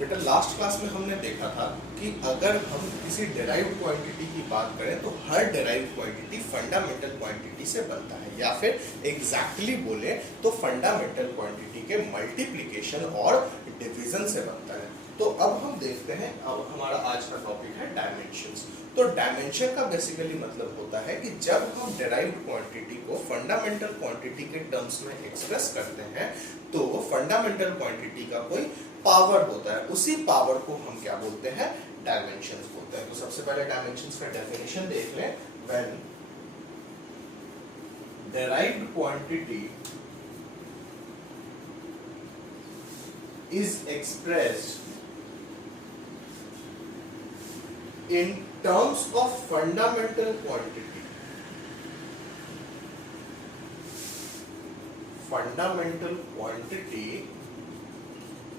बेटा last class में हमने देखा था कि अगर हम किसी डेराइव्ड क्वांटिटी की बात करें तो हर डेराइव्ड क्वांटिटी फंडामेंटल क्वांटिटी से बनता है, या फिर एग्जैक्टली बोले तो फंडामेंटल क्वांटिटी के मल्टीप्लिकेशन और डिवीजन से बनता है। तो अब हम देखते हैं, अब हमारा आज का टॉपिक है डायमेंशंस। तो डायमेंशन का बेसिकली मतलब होता है कि जब हम डेराइव्ड क्वांटिटी को फंडामेंटल क्वांटिटी के टर्म्स में एक्सप्रेस करते हैं तो फंडामेंटल क्वांटिटी का कोई पावर होता है, उसी पावर को हम क्या बोलते हैं, डायमेंशंस बोलते हैं। तो सबसे पहले डायमेंशंस का डेफिनेशन देख लें। When derived quantity is expressed in terms of fundamental quantity,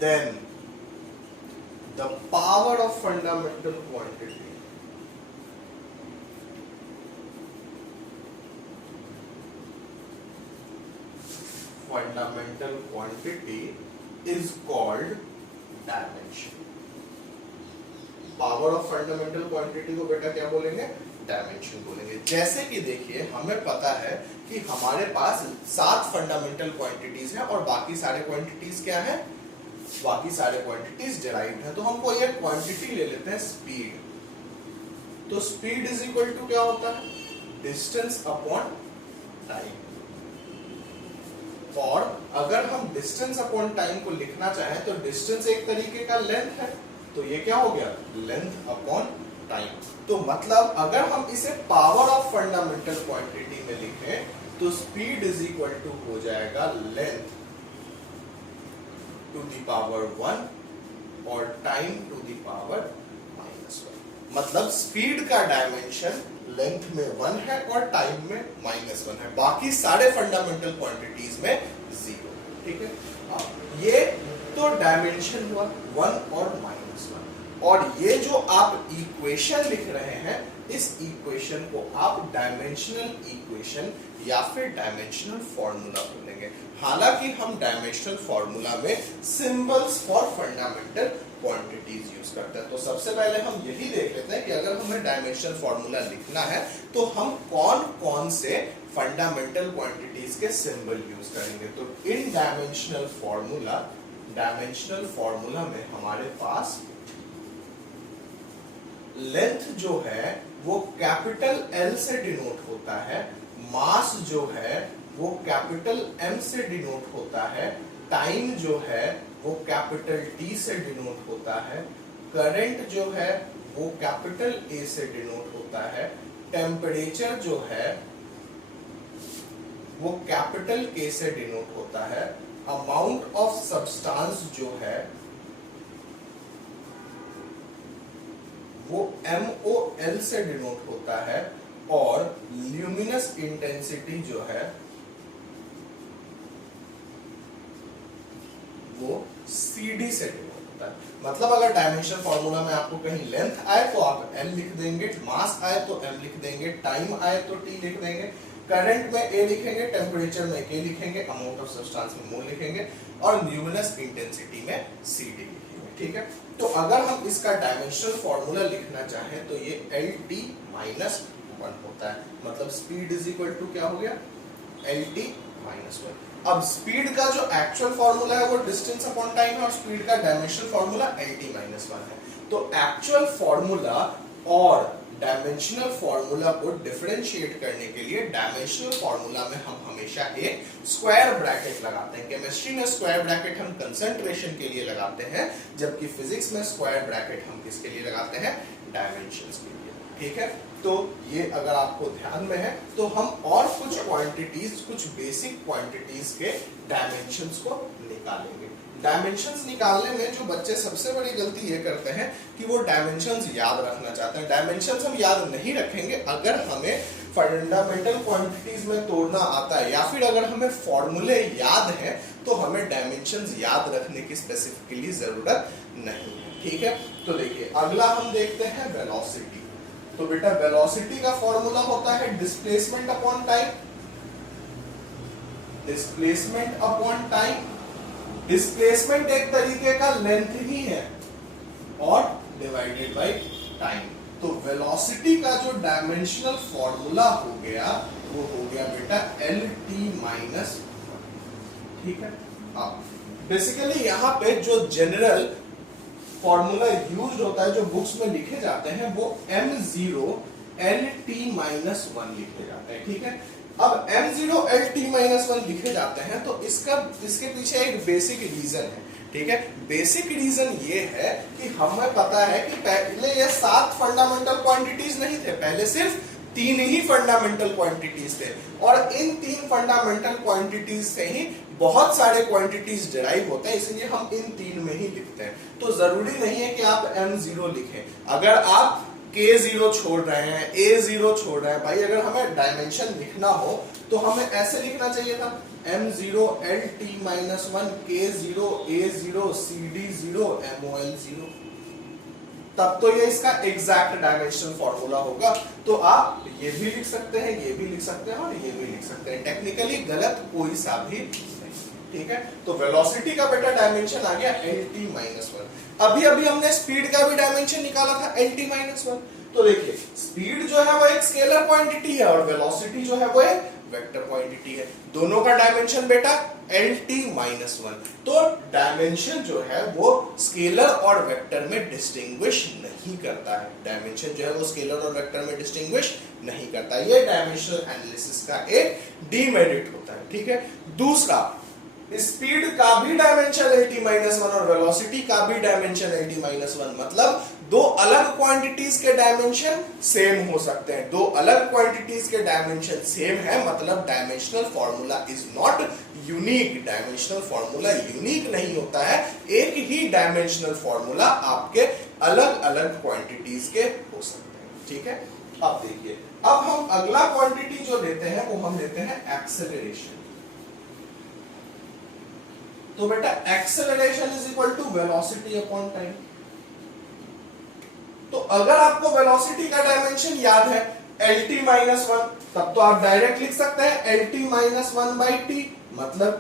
then the power of fundamental quantity is called dimension। Power of fundamental quantity को बेटा क्या बोलेंगे, डायमेंशन बोलेंगे। जैसे कि देखिए हमें पता है कि हमारे पास 7 फंडामेंटल क्वांटिटीज हैं और बाकी सारे क्वांटिटीज क्या है, बाकी सारे क्वांटिटीज डेराइव्ड है। तो हमको ये क्वांटिटी ले लेते हैं स्पीड। तो स्पीड इज इक्वल टू क्या होता है, डिस्टेंस अपॉन टाइम। और अगर हम डिस्टेंस अपॉन टाइम को लिखना चाहें तो डिस्टेंस एक तरीके का लेंथ है, तो ये क्या हो गया, लेंथ अपॉन टाइम। तो मतलब अगर हम इसे पावर ऑफ फंडामेंटल क्वांटिटी में लिखें तो स्पीड इज इक्वल टू हो जाएगा लेंथ टू द पावर 1 और टाइम टू द पावर -1। मतलब स्पीड का डायमेंशन लेंथ में 1 है और टाइम में -1 है, बाकी सारे फंडामेंटल क्वांटिटीज में 0। ठीक है, ये तो डायमेंशन हुआ 1 और -1। और ये जो आप इक्वेशन लिख रहे हैं, इस इक्वेशन को आप डायमेंशनल इक्वेशन या फिर डायमेंशनल फॉर्मूला बोलेंगे। हालांकि हम डायमेंशनल फॉर्मूला में symbols for fundamental quantities use करते हैं। तो सबसे पहले हम यही देख लेते हैं कि अगर हमें डायमेंशनल फॉर्मूला लिखना है तो हम कौन कौन से फंडामेंटल क्वांटिटीज के सिंबल यूज करेंगे। तो इन डायमेंशनल फॉर्मूला में हमारे पास लेंथ जो है वो कैपिटल L से डिनोट होता है, मास जो है वो कैपिटल M से डिनोट होता है, टाइम जो है वो कैपिटल T से डिनोट होता है, करंट जो है वो कैपिटल A से डिनोट होता है, टेम्परेचर जो है वो कैपिटल K से डिनोट होता है, अमाउंट ऑफ सब्सटेंस जो है वो MOL से डिनोट होता है, और ल्यूमिनस इंटेंसिटी जो है वो CD से डिनोट होता है। मतलब अगर डायमेंशन फॉर्मूला में आपको कहीं लेंथ आए तो आप L लिख देंगे, मास आए तो M लिख देंगे, टाइम आए तो T लिख देंगे, करंट में A लिखेंगे, टेम्परेचर में K लिखेंगे, अमाउंट ऑफ सब्सटेंस में मोल लिखेंगे, और ल्यूमिनस इंटेंसिटी में CD लिखेंगे। ठीक है, तो अगर हम इसका डायमेंशनल फॉर्मूला लिखना चाहें तो ये LT - 1 होता है। मतलब स्पीड इज इक्वल टू क्या हो गया, LT - 1। अब स्पीड का जो एक्चुअल फॉर्मूला है वो डिस्टेंस अपॉन टाइम है और स्पीड का डायमेंशनल फॉर्मूला LT - 1 है। तो एक्चुअल फॉर्मूला और डायमेंशनल फॉर्मूला को डिफरेंशिएट करने के लिए डायमेंशनल फॉर्मूला में हम हमेशा एक स्क्वायर ब्रैकेट लगाते हैं। केमिस्ट्री में स्क्वायर ब्रैकेट हम कंसंट्रेशन के लिए लगाते हैं, जबकि फिजिक्स में स्क्वायर ब्रैकेट हम किसके लिए लगाते हैं, डायमेंशंस के लिए। ठीक है, तो ये अगर आपको ध्यान में है तो हम और कुछ क्वांटिटीज, कुछ बेसिक क्वांटिटीज के डायमेंशंस को निकालेंगे। डायमेंशंस निकालने में जो बच्चे सबसे बड़ी गलती ये करते हैं कि वो डायमेंशंस याद रखना चाहते हैं। डायमेंशंस हम याद नहीं रखेंगे अगर हमें फंडामेंटल क्वांटिटीज में तोड़ना आता है, या फिर अगर हमें फॉर्मूले याद हैं तो हमें डायमेंशंस याद रखने की स्पेसिफिकली जरूरत नहीं है। ठीक है, तो देखिए अगला हम देखते हैं वेलोसिटी। तो बेटा वेलोसिटी का फॉर्मूला होता है displacement upon time. Displacement upon time, displacement एक तरीके का लेंथ ही है, और डिवाइडेड बाय टाइम। तो वेलोसिटी का जो डायमेंशनल फॉर्मूला हो गया वो हो गया बेटा LT-1। ठीक है। अब बेसिकली यहाँ पे जो जनरल फॉर्मूला यूज होता है जो बुक्स में लिखे जाते हैं वो M0 LT-1 लिखे जाते हैं। ठीक है। अब M0 LT-1 लिखे जाते हैं तो इसके पीछे एक बेसिक रीजन है। ठीक है। बेसिक रीजन ये है कि हमें पता है कि पहले ये 7 फंडामेंटल क्वांटिटीज नहीं थे, पहले सिर्फ 3 ही फंडामेंटल क्वांटिटीज थे और इन 3 फंडामेंटल क्वांटिटीज से ही बहुत सारे क्वांटिटीज डिराइव होते हैं, इसलिए हम इन 3 में ही लिखते हैं। तो जरूरी नहीं है कि आप M0 लिखें। अगर आप K0 छोड़ रहे हैं, A0 छोड़ रहे हैं, भाई अगर हमें डायमेंशन लिखना हो तो हमें ऐसे लिखना चाहिए था M0 LT-1 K0 A0 CD0 MOL0, तब तो ये इसका एग्जैक्ट डायमेंशनल फॉर्मूला होगा। तो आप ये भी लिख सकते हैं, ये भी लिख सकते हैं और ये भी लिख सकते हैं, टेक्निकली गलत कोई सा भी नहीं। ठीक है। तो वेलोसिटी का बेटा डायमेंशन आ गया LT-1। अभी अभी हमने स्पीड का भी डायमेंशन निकाला था LT-1। तो देखिए स्पीड जो है वो एक स्केलर क्वांटिटी है और वेलोसिटी जो है वो एक वेक्टर क्वांटिटी है, दोनों का डायमेंशन बेटा LT-1। तो डायमेंशन जो है वो स्केलर और वेक्टर में डिस्टिंग्विश नहीं करता है, डायमेंशन जो है वो स्केलर और वेक्टर में डिस्टिंग्विश नहीं करता। ये डायमेंशनल एनालिसिस का एक डीमेरिट होता है। ठीक है। दूसरा, स्पीड का भी डायमेंशन LT-1 और वेलोसिटी का भी डायमेंशन LT-1, मतलब दो अलग क्वांटिटीज के डायमेंशन सेम हो सकते हैं। दो अलग क्वांटिटीज के डायमेंशन सेम है मतलब dimensional formula is not unique. Dimensional formula unique नहीं होता है, एक ही डायमेंशनल फॉर्मूला आपके अलग अलग क्वांटिटीज के हो सकते हैं। ठीक है। अब देखिए, अब हम अगला क्वांटिटी जो लेते हैं वो हम लेते हैं एक्सेलरेशन। तो बेटा acceleration is equal to velocity upon time. तो अगर आपको वेलोसिटी का डायमेंशन याद है LT-1, तब तो आप डायरेक्ट लिख सकते हैं LT-1/t, मतलब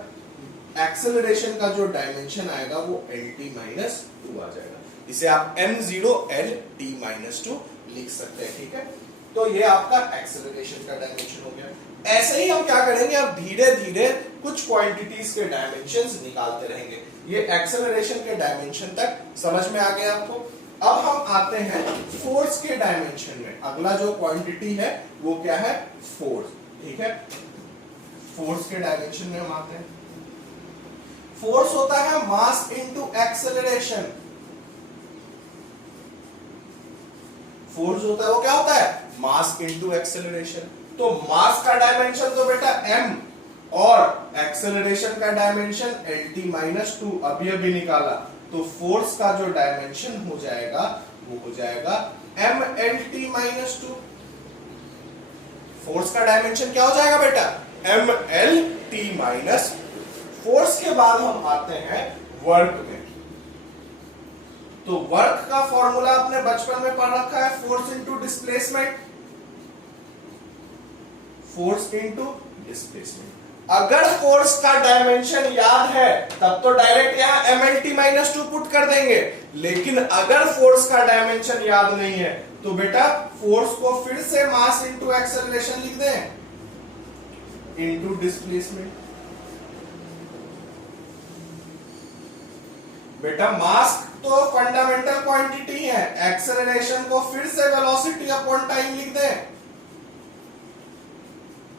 एक्सेलरेशन का जो डायमेंशन आएगा वो LT-2 आ जाएगा। इसे आप M0 LT-2 लिख सकते हैं। ठीक है। तो ये आपका एक्सेलरेशन का डायमेंशन हो गया। ऐसे ही हम क्या करेंगे, अब धीरे धीरे कुछ क्वांटिटीज के डायमेंशंस निकालते रहेंगे। ये एक्सेलरेशन के डायमेंशन तक समझ में आ गया आपको। अब हम आते हैं फोर्स के डायमेंशन में। अगला जो क्वांटिटी है वो क्या है, फोर्स। ठीक है। फोर्स के डायमेंशन में हम आते हैं। फोर्स होता है मास इनटू एक्सेलरेशन। फोर्स होता है वो क्या होता है, मास इनटू एक्सेलरेशन। तो मास का डायमेंशन तो बेटा m और एक्सेलरेशन का डायमेंशन LT-2 अभी अभी निकाला। तो फोर्स का जो डायमेंशन हो जाएगा वो हो जाएगा MLT-2। फोर्स का डायमेंशन क्या हो जाएगा बेटा, MLT-। फोर्स के बाद हम आते हैं वर्क में। तो वर्क का फॉर्मूला आपने बचपन में पढ़ रखा है, force into displacement. Force into displacement. अगर फोर्स का डायमेंशन याद है तब तो डायरेक्ट यहां MLT-2 पुट कर देंगे, लेकिन अगर फोर्स का डायमेंशन याद नहीं है तो बेटा फोर्स को फिर से मास इनटू एक्सेलरेशन लिख दें इनटू डिस्प्लेसमेंट। बेटा मास तो फंडामेंटल क्वांटिटी है, एक्सेलरेशन को फिर से वेलोसिटी अपॉन टाइम लिख दें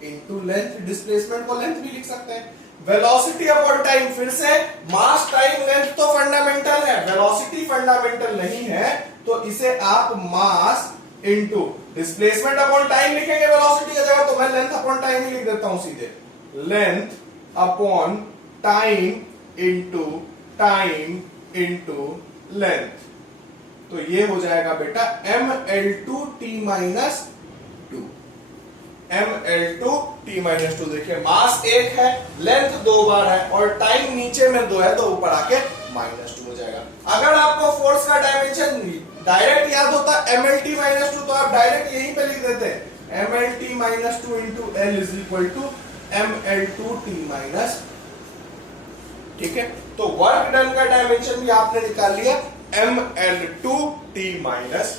इनटू लेंथ। डिस्प्लेसमेंट को लेंथ भी लिख सकते हैं। वेलोसिटी अपॉन टाइम फिर से मास टाइम लेंथ तो फंडामेंटल है, वेलोसिटी फंडामेंटल नहीं है, तो इसे आप mass into displacement upon time लिखेंगे वेलोसिटी की जगह। तो मैं लेंथ अपॉन टाइम ही लिख देता हूं सीधे, length upon time into time into length. तो ये हो जाएगा बेटा ML2T-2। ML2T-2। देखिए मास 1 है, लेंथ 2 बार है और टाइम नीचे में 2 है तो ऊपर आके -2 हो जाएगा। अगर आपको फोर्स का डायमेंशन डायरेक्ट याद होता MLT-2 तो आप डायरेक्ट यहीं पे लिख देते MLT-2 into L is equal to ML2T-। ठीक है। तो वर्क डन का डायमेंशन भी आपने निकाल लिया ml2t माइनस।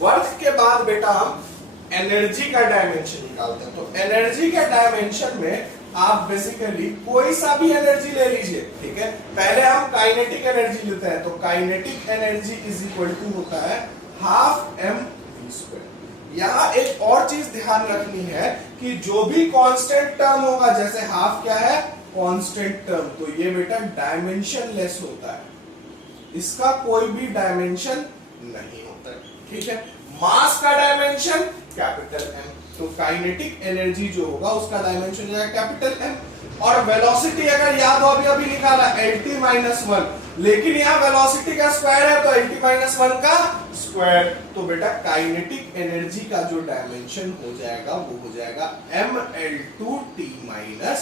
वर्क के बाद बेटा हम एनर्जी का डायमेंशन निकालते हैं। तो एनर्जी के डायमेंशन में आप बेसिकली कोई सा भी एनर्जी ले लीजिए, ठीक है। पहले हम काइनेटिक एनर्जी लेते हैं, तो kinetic energy is equal to होता है हाफ mv²। यहाँ एक और चीज ध्यान रखनी है कि जो भी कांस्टेंट टर्म होगा, जैसे हाफ क्या है, कांस्टेंट टर्म, तो ये बेटा डायमेंशन लेस होता है, इसका कोई भी डायमेंशन नहीं होता है, ठीक है। मास का डायमेंशन कैपिटल M, तो काइनेटिक एनर्जी जो होगा उसका डायमेंशन जो है कैपिटल M। और वेलोसिटी अगर याद हो अभी निकाला LT-1, लेकिन यहाँ वेलोसिटी का स्क्वायर है तो LT-1 का स्क्वायर, तो बेटा काइनेटिक एनर्जी का जो डायमेंशन हो जाएगा वो हो जाएगा ml2t-2,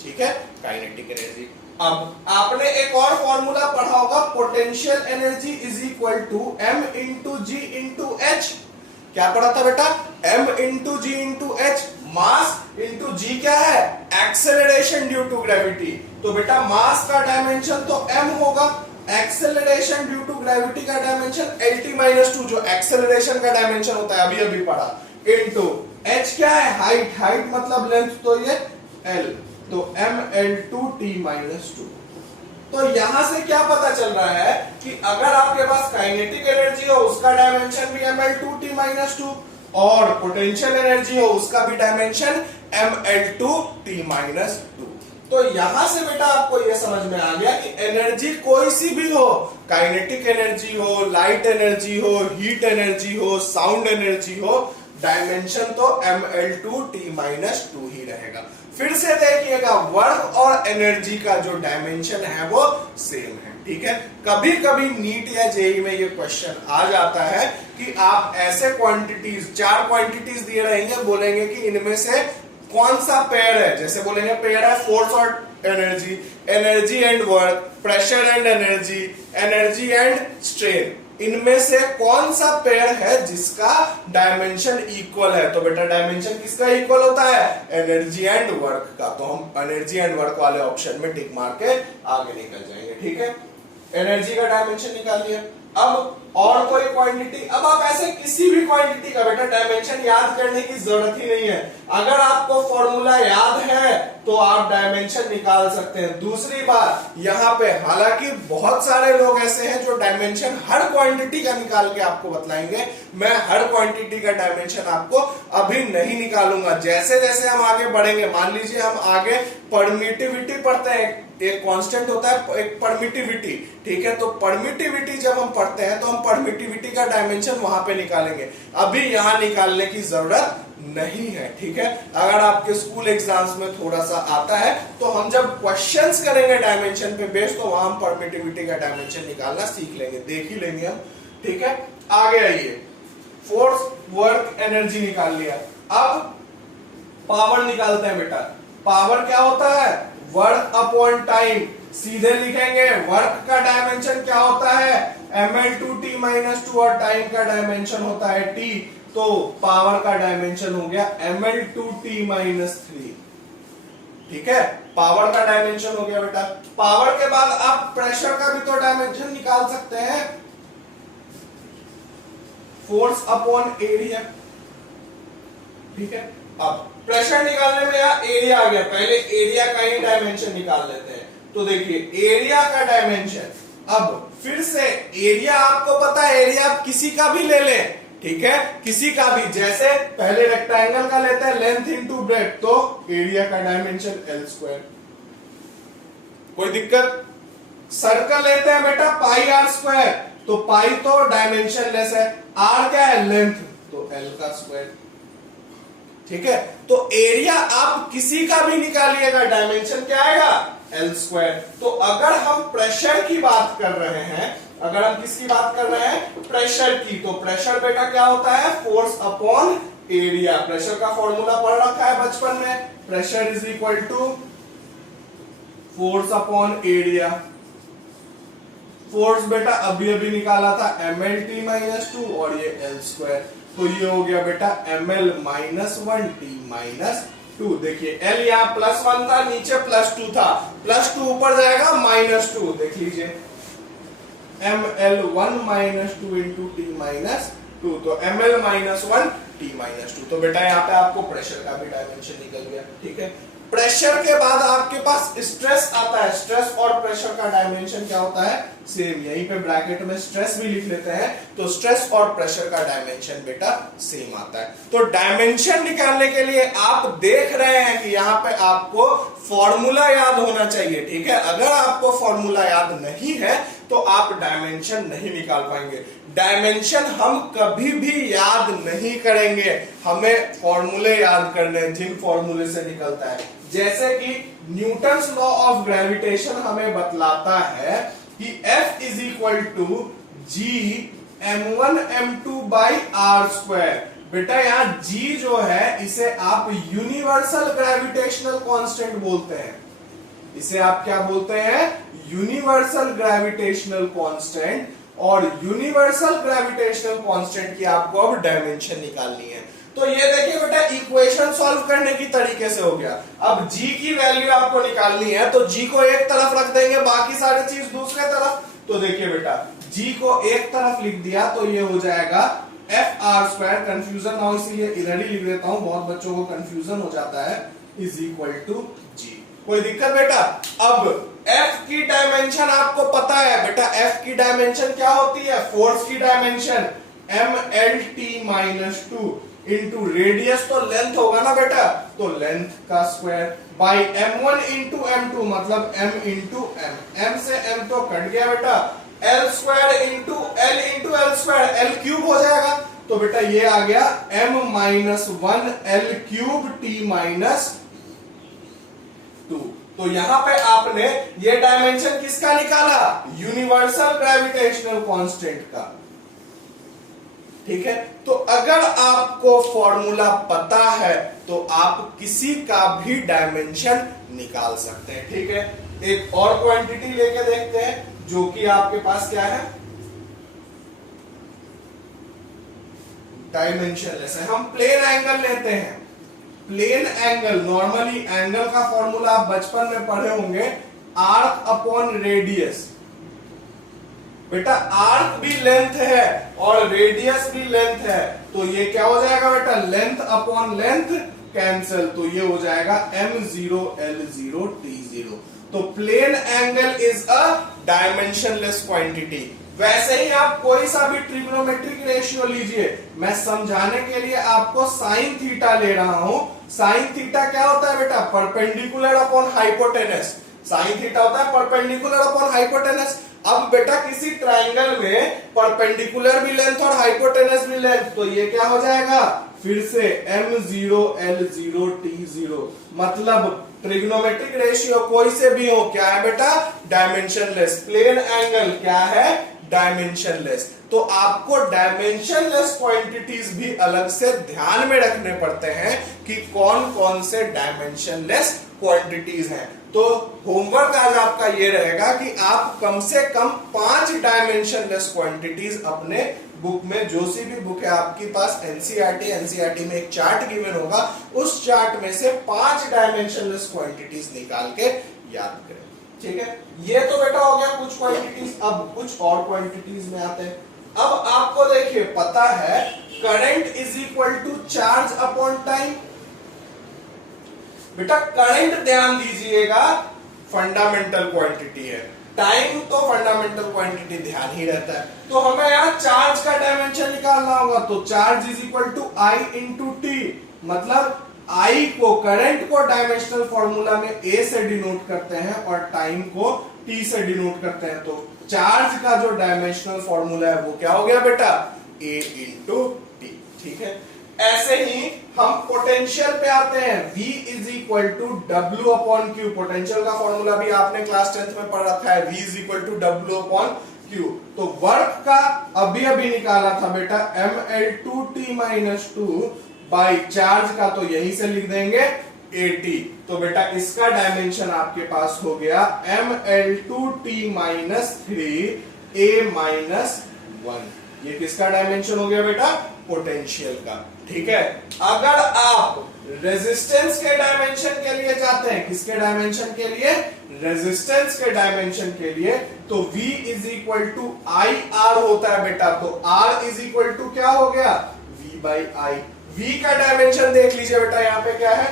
ठीक है, काइनेटिक एनर्जी। अब आपने एक और फॉर्मूला पढ़ा होगा, potential energy is equal to m into g into h. क्या पढ़ा था बेटा, m into g into h, mass into g क्या है, एक्सेलरेशन ड्यू टू ग्रेविटी। तो बेटा मास का डायमेंशन तो m होगा, एक्सेलरेशन ड्यू टू ग्रेविटी का डायमेंशन LT-2 जो एक्सेलरेशन का डायमेंशन होता है, अभी पढ़ा, इंटू h क्या है, हाइट, हाइट मतलब लेंथ, तो ये l, तो ml2t-2। तो यहां से क्या पता चल रहा है कि अगर आपके पास काइनेटिक एनर्जी हो उसका डायमेंशन भी ml2t-2 और पोटेंशियल एनर्जी हो उसका भी डायमेंशन ml2t-2। तो यहां से बेटा आपको यह समझ में आ गया कि एनर्जी कोई सी भी हो, काइनेटिक एनर्जी हो, लाइट एनर्जी हो, हीट एनर्जी हो, साउंड एनर्जी हो, डायमेंशन तो ml2t-2 ही रहेगा। फिर से देखिएगा, वर्क और एनर्जी का जो डायमेंशन है वो सेम है, ठीक है। कभी कभी नीट या जेईई में ये क्वेश्चन आ जाता है कि आप ऐसे क्वांटिटीज, 4 क्वांटिटीज दिए रहेंगे, बोलेंगे कि इनमें से कौन सा पेयर है, जैसे बोलेंगे पेयर है फोर्स और energy, energy and work, pressure and energy, energy and strain, इनमें से कौन सा पेयर है जिसका डायमेंशन इक्वल है। तो बेटा डायमेंशन किसका इक्वल होता है, एनर्जी एंड वर्क का, तो हम एनर्जी एंड वर्क वाले ऑप्शन में टिक मार के आगे निकल जाएंगे, ठीक है। एनर्जी का डायमेंशन निकाल लिया। अब और कोई क्वांटिटी, अब आप ऐसे किसी भी क्वांटिटी का बेटा डायमेंशन याद करने की जरूरत ही नहीं है, अगर आपको फॉर्मूला याद है तो आप डायमेंशन निकाल सकते हैं। दूसरी बात, यहाँ पे हालांकि बहुत सारे लोग ऐसे हैं जो डायमेंशन हर क्वांटिटी का निकाल के आपको बतलाएंगे, मैं हर क्वांटिटी का डायमेंशन आपको अभी नहीं निकालूंगा। जैसे जैसे हम आगे बढ़ेंगे, मान लीजिए हम आगे परमिटिविटी पढ़ते हैं, एक कांस्टेंट होता है एक परमिटिविटी, ठीक है। तो परमिटिविटी जब हम पढ़ते हैं तो हम परमिटिविटी का डायमेंशन वहां पे निकालेंगे, अभी यहां निकालने की जरूरत नहीं है, ठीक है। अगर आपके स्कूल एग्जाम्स में थोड़ा सा आता है तो हम जब क्वेश्चंस करेंगे डायमेंशन पे बेस, तो वहां हम परमिटिविटी का डायमेंशन निकालना सीख लेंगे, देख ही लेंगे हम, ठीक है। आगे आइए, फोर्स, वर्क, एनर्जी निकाल लिया। अब पावर निकालते हैं बेटा। पावर क्या होता है, वर्क अपॉन टाइम, सीधे लिखेंगे वर्क का डायमेंशन क्या होता है, ml2t-2 और टाइम का डायमेंशन होता है t, तो पावर का डायमेंशन हो गया ml2t-3, ठीक है। पावर का डायमेंशन हो गया बेटा। पावर के बाद आप प्रेशर का भी तो डायमेंशन निकाल सकते हैं, फोर्स अपॉन एरिया, ठीक है। अब प्रेशर निकालने में यहाँ एरिया आ गया, पहले एरिया का ही डायमेंशन निकाल लेते हैं। तो देखिए एरिया का डायमेंशन, अब फिर से एरिया आपको पता है, एरिया आप किसी का भी ले लें, ठीक है, किसी का भी, जैसे पहले रेक्टेंगल का लेते हैं लेंथ इंटू ब्रेड्थ, तो एरिया का डायमेंशन L², कोई दिक्कत। सर्कल लेते हैं बेटा πr², तो पाई तो डायमेंशन लेस है, r क्या है, लेंथ, तो L का स्क्वायर, ठीक है। तो एरिया आप किसी का भी निकालिएगा, डायमेंशन क्या आएगा, L²। तो अगर हम प्रेशर की बात कर रहे हैं, अगर हम किसकी बात कर रहे हैं, प्रेशर की, तो प्रेशर बेटा क्या होता है, फोर्स अपॉन एरिया। प्रेशर का फॉर्मूला पढ़ रखा है बचपन में, pressure is equal to force upon area. Force बेटा अभी अभी निकाला था ml2 और ये L², तो ये हो गया बेटा ml-1 t-2। देखिए L यहाँ +1 था, नीचे +2 था, +2 ऊपर जाएगा -2, देख लीजिए ml1 -2 इंटू टी -2, तो ml -1 टी -2। तो बेटा यहाँ पे आपको प्रेशर का भी डायमेंशन निकल गया, ठीक है। प्रेशर के बाद आपके पास स्ट्रेस आता है। स्ट्रेस और प्रेशर का डायमेंशन क्या होता है, सेम। यहीं पे ब्रैकेट में स्ट्रेस भी लिख लेते हैं, तो स्ट्रेस और प्रेशर का डायमेंशन बेटा सेम आता है। तो डायमेंशन निकालने के लिए आप देख रहे हैं कि यहाँ पे आपको फॉर्मूला याद होना चाहिए, ठीक है। अगर आपको फॉर्मूला याद नहीं है तो आप डायमेंशन नहीं निकाल पाएंगे। डायमेंशन हम कभी भी याद नहीं करेंगे, हमें फॉर्मूले याद करने हैं जिन फॉर्मूले से निकलता है। जैसे कि न्यूटन्स लॉ ऑफ ग्रेविटेशन हमें बतलाता है कि F is equal to G m1 m2 by R square. बेटा यहाँ G जो है इसे आप यूनिवर्सल ग्रेविटेशनल कांस्टेंट बोलते हैं। इसे आप क्या बोलते हैं, यूनिवर्सल ग्रेविटेशनल कांस्टेंट। और यूनिवर्सल ग्रेविटेशनल कांस्टेंट की आपको अब डायमेंशन निकालनी है। तो ये देखिए बेटा इक्वेशन सॉल्व करने की तरीके से हो गया। अब G की वैल्यू आपको निकालनी है, तो G को एक तरफ रख देंगे, बाकी सारी चीज दूसरे तरफ। तो देखिए बेटा G को एक तरफ लिख दिया तो ये हो जाएगा एफ आर स्क्वायर, कंफ्यूजन ना हो इसीलिए इधर ही लिख देता हूं, बहुत बच्चों को कंफ्यूजन हो जाता है, इज इक्वल टू G। कोई दिक्कत बेटा? अब F की डायमेंशन आपको पता है बेटा, F की डायमेंशन क्या होती है, फोर्स की डायमेंशन mlt-2 इंटू रेडियस तो लेंथ होगा ना बेटा, तो लेंथ का square by m1 into m2 मतलब m इंटू m से m तो कट गया बेटा, l square into l square, l cube हो जाएगा। तो बेटा ये आ गया m-1 l क्यूब t-2। तो यहां पे आपने ये डायमेंशन किसका निकाला, यूनिवर्सल ग्रेविटेशनल कांस्टेंट का, ठीक है। तो अगर आपको फॉर्मूला पता है तो आप किसी का भी डायमेंशन निकाल सकते हैं, ठीक है। एक और क्वांटिटी लेके देखते हैं जो कि आपके पास क्या है, डायमेंशनलेस है। हम प्लेन एंगल लेते हैं। प्लेन एंगल, नॉर्मली एंगल का फॉर्मूला आप बचपन में पढ़े होंगे, आर्क अपॉन रेडियस। बेटा आर्क भी लेंथ है और रेडियस भी लेंथ है, तो ये क्या हो जाएगा बेटा, लेंथ अपॉन लेंथ कैंसिल, तो ये हो जाएगा m0 l0 t0। तो plane angle is a dimensionless quantity. वैसे ही आप कोई सा भी ट्रिग्नोमेट्रिक रेशियो लीजिए, मैं समझाने के लिए आपको साइन थीटा ले रहा हूं। साइन थीटा क्या होता है बेटा, perpendicular upon hypotenuse. Sine theta होता है परपेंडिकुलर अपॉन हाइपोटेनस। अब बेटा किसी ट्राइंगल में परपेंडिकुलर भी लेंथ और हाइपोटेनस भी लेंथ, तो ये क्या हो जाएगा, फिर से m0 l0 t0। मतलब ट्रिग्नोमेट्रिक रेशियो कोई से भी हो, क्या है बेटा, डायमेंशनलेस। प्लेन एंगल क्या है, डायमेंशनलेस। तो आपको डायमेंशनलेस क्वांटिटीज भी अलग से ध्यान में रखने पड़ते हैं कि कौन कौन से डायमेंशनलेस क्वांटिटीज हैं। तो होमवर्क आज आपका ये रहेगा कि आप कम से कम 5 डायमेंशनलेस क्वांटिटीज अपने बुक में, जो सी भी बुक है आपके पास, एनसीईआरटी में एक चार्ट गिवन होगा, उस चार्ट में से 5 डायमेंशनलेस क्वांटिटीज निकाल के याद करें, ठीक है। ये तो बेटा हो गया कुछ क्वांटिटीज। अब कुछ और क्वांटिटीज में आते हैं। अब आपको देखिए पता है current is equal to charge upon time. बेटा करंट ध्यान दीजिएगा फंडामेंटल क्वांटिटी है, टाइम तो फंडामेंटल क्वांटिटी ध्यान ही रहता है। तो हमें यहाँ चार्ज का डायमेंशन निकालना होगा, तो charge is equal to I into T. मतलब आई को, करंट को डायमेंशनल फॉर्मूला में ए से डिनोट करते हैं और टाइम को टी से डिनोट करते हैं। तो चार्ज का जो डायमेंशनल फॉर्मूला है वो क्या हो गया बेटा, ए इंटू टी, ठीक है। ऐसे ही हम पोटेंशियल पे आते हैं। V is equal to W upon Q. Potential का फॉर्मूला भी आपने क्लास 10th में पढ़ रखा है, V is equal to W upon Q. तो वर्क का अभी निकाला था बेटा ml2t-2 बाई चार्ज का, तो यहीं से लिख देंगे AT। तो बेटा इसका डायमेंशन आपके पास हो गया ml2t-3a-1। ये किसका डायमेंशन हो गया बेटा, पोटेंशियल का, ठीक है। अगर आप रेजिस्टेंस के डायमेंशन के लिए जाते हैं, किसके डायमेंशन के लिए, रेजिस्टेंस के डायमेंशन के लिए, तो V is equal to I R होता है बेटा, तो R इज इक्वल टू क्या हो गया, V बाई आई। V का डायमेंशन देख लीजिए बेटा, यहां पे क्या है,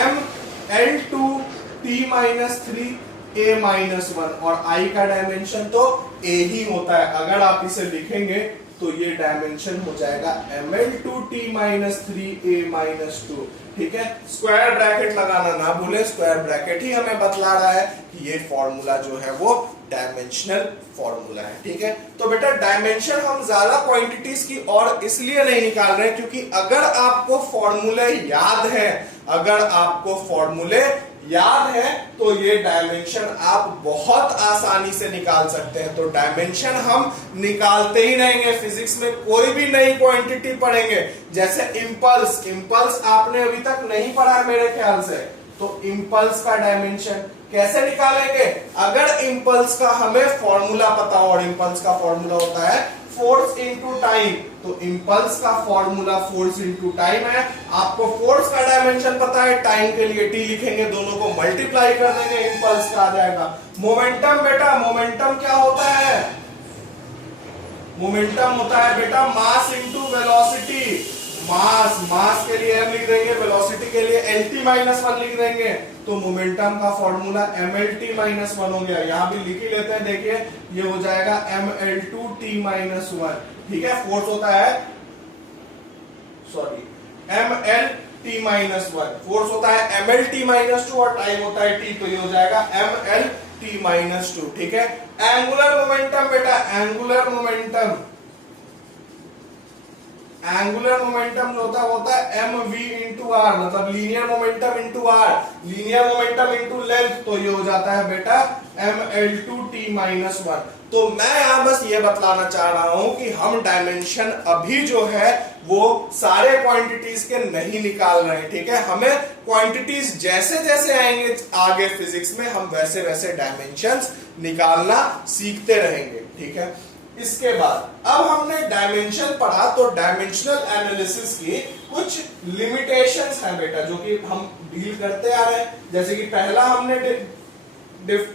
ML2 T minus 3 A minus 1, और I का डायमेंशन तो A ही होता है। अगर आप इसे लिखेंगे तो ये डायमेंशन हो जाएगा ML2T माइनस 3A माइनस 2, ठीक है। स्क्वायर ब्रैकेट लगाना ना भूले, स्क्वायर ब्रैकेट ही हमें बतला रहा है कि ये फॉर्मूला जो है वो डायमेंशनल फॉर्मूला है, ठीक है। तो बेटा डायमेंशन हम ज्यादा क्वांटिटीज की और इसलिए नहीं निकाल रहे हैं क्योंकि अगर आपको फॉर्मूले याद है, अगर आपको फॉर्मूले याद है तो ये डायमेंशन आप बहुत आसानी से निकाल सकते हैं। तो डायमेंशन हम निकालते ही रहेंगे। फिजिक्स में कोई भी नई क्वांटिटी पढ़ेंगे, जैसे इंपल्स, इंपल्स आपने अभी तक नहीं पढ़ा है मेरे ख्याल से, तो इंपल्स का डायमेंशन कैसे निकालेंगे, अगर इंपल्स का हमें फॉर्मूला पता हो, और इंपल्स का फॉर्मूला होता है फोर्स इनटू टाइम, तो इंपल्स का फॉर्मूला फोर्स इनटू टाइम है। आपको फोर्स का डायमेंशन पता है, टाइम के लिए टी लिखेंगे, दोनों को मल्टीप्लाई कर देंगे, इंपल्स का आ जाएगा। मोमेंटम बेटा, मोमेंटम क्या होता है, मोमेंटम होता है बेटा मास इनटू वेलोसिटी। मास, मास के लिए m लिख देंगे, वेलोसिटी के लिए lt माइनस 1 लिख देंगे, तो मोमेंटम का फॉर्मूला mlt माइनस 1 हो गया। यहां भी लिख ही लेते हैं, देखिए ये हो जाएगा ml2t माइनस 1, ठीक है। फोर्स होता है, सॉरी mlt माइनस 1, फोर्स होता है mlt माइनस 2 और टाइम होता है t, तो ये हो जाएगा mlt माइनस 2, ठीक है। एंगुलर मोमेंटम बेटा, एंगुलर मोमेंटम, एंगुलर मोमेंटम जो होता है mv इंटू आर, मतलब linear momentum into R, linear momentum into length, तो ये हो जाता है बेटा ml2t माइनस 1। तो मैं यहां बस ये बतलाना चाह रहा हूं कि हम डायमेंशन अभी जो है वो सारे क्वांटिटीज के नहीं निकाल रहे हैं, ठीक है। हमें क्वांटिटीज जैसे जैसे आएंगे आगे फिजिक्स में, हम वैसे वैसे डायमेंशंस निकालना सीखते रहेंगे, ठीक है। इसके बाद अब हमने डायमेंशन पढ़ा, तो डायमेंशनल एनालिसिस की कुछ लिमिटेशंस हैं बेटा, जो कि हम डील करते आ रहे हैं। जैसे कि पहला हमने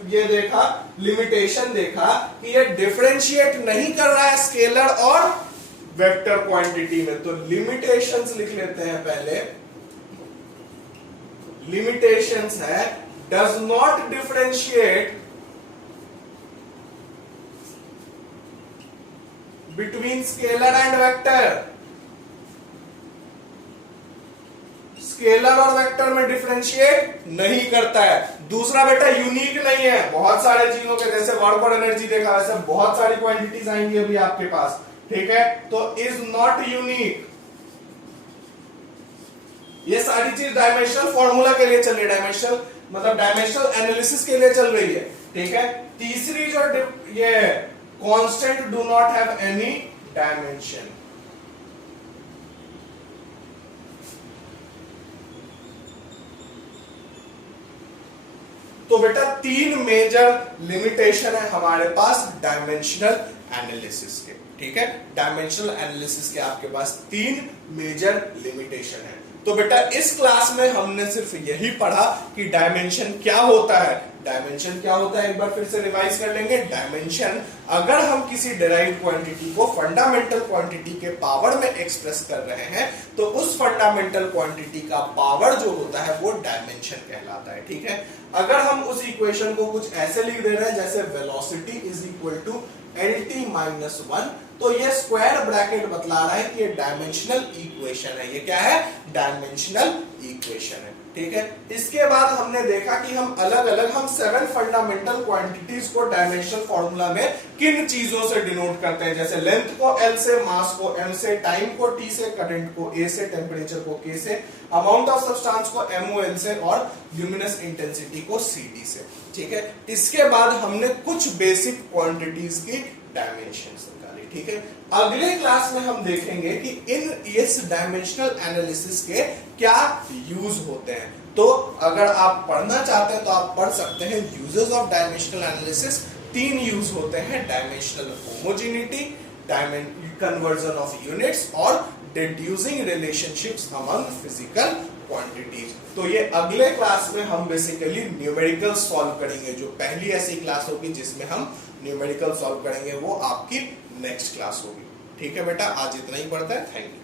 ये देखा, लिमिटेशन देखा कि ये डिफरेंशिएट नहीं कर रहा है स्केलर और वेक्टर क्वांटिटी में, तो लिमिटेशंस लिख लेते हैं पहले। लिमिटेशंस है does not differentiate between scalar and vector, scalar और वेक्टर में डिफरेंशिएट नहीं करता है। दूसरा बेटा यूनिक नहीं है, बहुत सारे चीजों के जैसे वर्क और एनर्जी देखा, वैसे बहुत सारी क्वांटिटीज आएंगी अभी आपके पास, ठीक है। तो इज नॉट यूनिक, ये सारी चीज डायमेंशनल फॉर्मूला के लिए चल रही है, डायमेंशनल मतलब डायमेंशनल एनालिसिस के लिए चल रही है, ठीक है। तीसरी जो ये constant do not have any dimension, तो बेटा तीन मेजर लिमिटेशन है हमारे पास डायमेंशनल एनालिसिस के, ठीक है। डायमेंशनल एनालिसिस के आपके पास तीन मेजर लिमिटेशन है। तो बेटा इस क्लास में हमने सिर्फ यही पढ़ा कि डायमेंशन क्या होता है। डायमेंशन क्या होता है एक बार फिर से रिवाइज कर लेंगे। डायमेंशन, अगर हम किसी डिराइव्ड क्वांटिटी को फंडामेंटल क्वांटिटी के पावर में एक्सप्रेस कर रहे हैं तो उस फंडामेंटल क्वांटिटी का पावर जो होता है वो डायमेंशन कहलाता है, ठीक है। अगर हम उस इक्वेशन को कुछ ऐसे लिख दे रहे हैं जैसे velocity is equal to LT minus 1, तो ये स्क्वायर ब्रैकेट बतला रहा है कि ये डायमेंशनल इक्वेशन है। ये क्या है? डायमेंशनल इक्वेशन है, ठीक है। इसके बाद हमने देखा कि हम अलग अलग 7 फंडामेंटल क्वांटिटीज को डायमेंशनल फॉर्मूला में किन चीजों से डिनोट करते हैं, जैसे लेंथ को L से, मास को M से, टाइम को T से, करंट को A से, टेम्परेचर को K से, अमाउंट ऑफ सब्सटेंस को MOL से और ल्यूमिनस इंटेंसिटी को CD से, ठीक है। इसके बाद हमने कुछ बेसिक क्वांटिटीज की डायमेंशंस निकाली, ठीक है। अगले क्लास में हम देखेंगे कि इस डायमेंशनल एनालिसिस के क्या यूज होते हैं। तो अगर आप पढ़ना चाहते हैं तो आप पढ़ सकते हैं uses of dimensional analysis. 3 use होते हैं, dimensional homogeneity, conversion of units और डिड्यूसिंग रिलेशनशिप्स अमंग फिजिकल क्वांटिटीज। तो ये अगले क्लास में हम बेसिकली न्यूमेरिकल सॉल्व करेंगे। जो पहली ऐसी क्लास होगी जिसमें हम न्यूमेरिकल सॉल्व करेंगे वो आपकी नेक्स्ट क्लास होगी। ठीक है बेटा, आज इतना ही पड़ता है। Thank you.